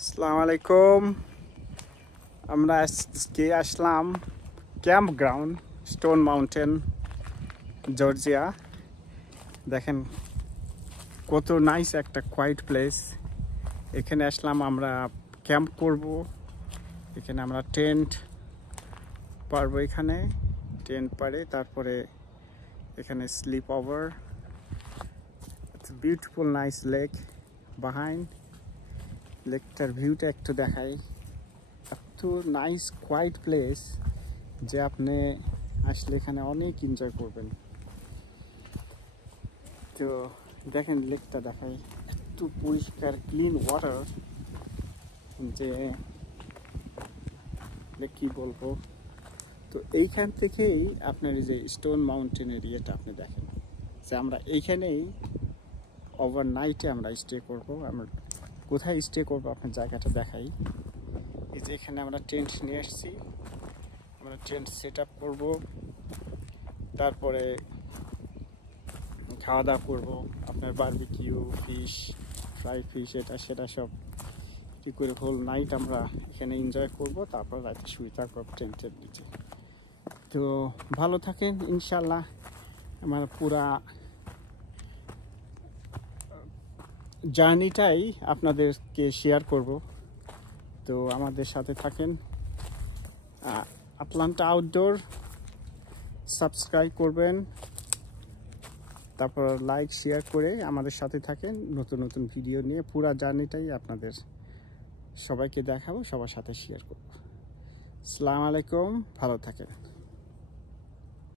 আসসালামু আলাইকুম। আমরা আজকে আসলাম camp ground Stone Mountain, Georgia. দেখেন কত নাইস একটা কোয়াইট প্লেস। এখানে আসলাম, আমরা ক্যাম্প করব। এখানে আমরা টেন্ট পারবো, এখানে টেন্ট পারে, তারপরে এখানে sleep over. It's beautiful nice lake behind. লেকটার ভিউটা একটু দেখাই। এত নাইস কোয়াইট প্লেস যে আপনি আসলে এখানে অনেক এনজয় করবেন। তো দেখেন লেকটা দেখাই, এত পরিষ্কার ক্লিন ওয়াটার যে কি বলবো। তো এইখান থেকেই আপনার এই যে স্টোন মাউন্টেন এরিয়াটা আপনি দেখেন যে আমরা এইখানেই ওভারনাইটে আমরা স্টে করব। আমরা কোথায় স্টে করবো আপনার জায়গাটা দেখাই। এই যে এখানে আমরা টেন্ট নিয়ে এসেছি, আমরা টেন্ট সেট আপ করবো, তারপরে খাওয়া দাওয়া করবো। আপনার বারবিকিউ, ফিশ, ফ্রাই ফিশ, এটা সেটা সব কি করে হোল নাইট আমরা এখানে এনজয় করব। তারপর রাতে শুয়ে থাকবো টেন্টের নিচে। তো ভালো থাকেন ইনশাল্লাহ। আমার পুরা জার্নিটাই আপনাদেরকে শেয়ার করব। তো আমাদের সাথে থাকেন। আটলান্টা আউটডোর সাবস্ক্রাইব করবেন, তারপর লাইক শেয়ার করে আমাদের সাথে থাকেন। নতুন নতুন ভিডিও নিয়ে পুরা জার্নিটাই আপনাদের সবাইকে দেখাবো, সবার সাথে শেয়ার করব। আসসালামু আলাইকুম, ভালো থাকেন।